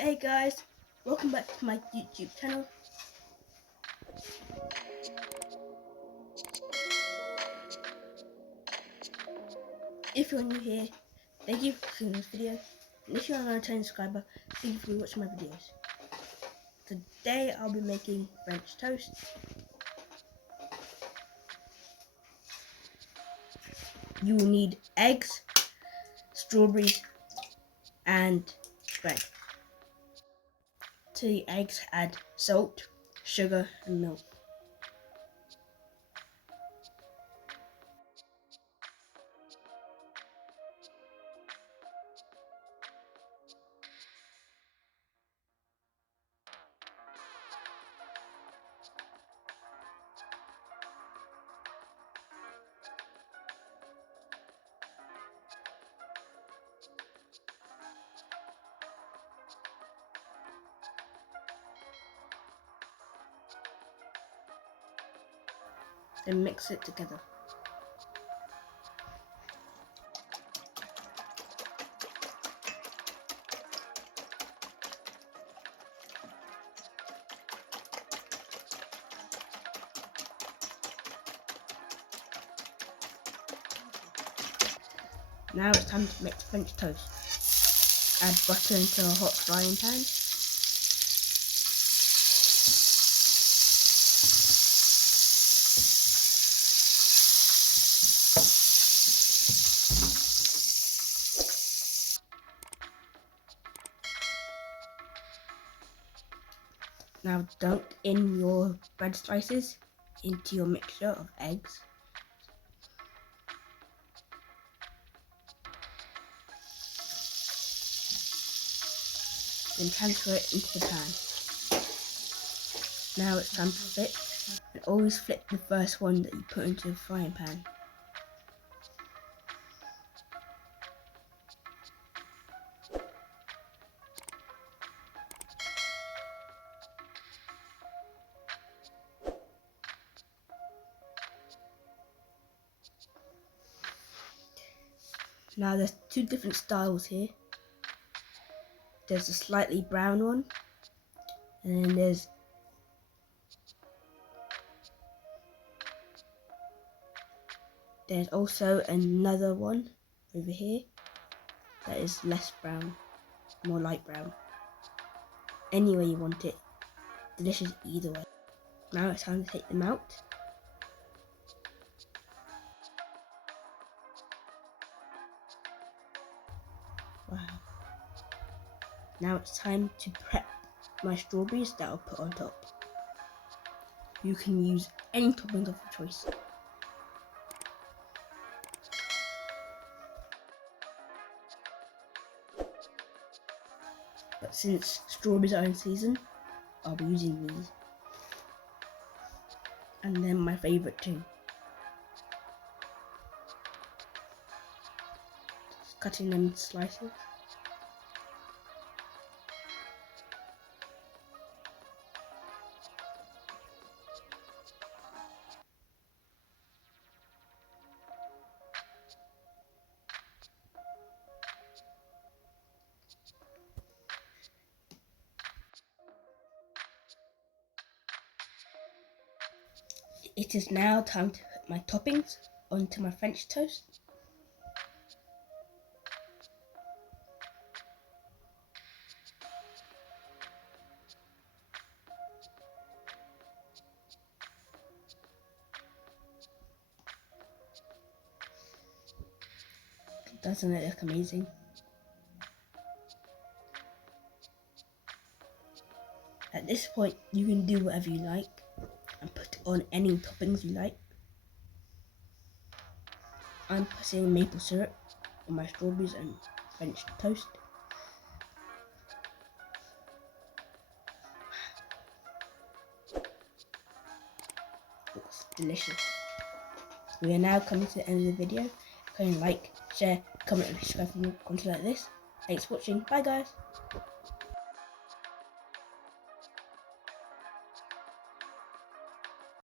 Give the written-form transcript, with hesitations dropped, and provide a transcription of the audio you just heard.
Hey guys, welcome back to my YouTube channel. If you're new here, thank you for watching this video. And if you're not a returning subscriber, thank you for watching my videos. Today I'll be making French toast. You will need eggs, strawberries, and bread. To the eggs, add salt, sugar, and milk. Then mix it together. Now it's time to make the French toast. Add butter into a hot frying pan. Now dunk in your bread slices into your mixture of eggs. Then transfer it into the pan. Now it's time to flip, and always flip the first one that you put into the frying pan. Now there's two different styles here. There's a slightly brown one, and then there's also another one over here that is less brown, more light brown. Any way you want it, delicious either way. Now it's time to take them out. Wow. Now it's time to prep my strawberries that I'll put on top. You can use any toppings of your choice. But since strawberries are in season, I'll be using these. And then my favourite too. Just cutting them in slices. It is now time to put my toppings onto my French toast. Doesn't it look amazing? At this point, you can do whatever you like and put on any toppings you like. I'm putting maple syrup on my strawberries and French toast. Looks delicious. We are now coming to the end of the video. Go and like, share, comment and subscribe for more content like this. Thanks for watching. Bye guys.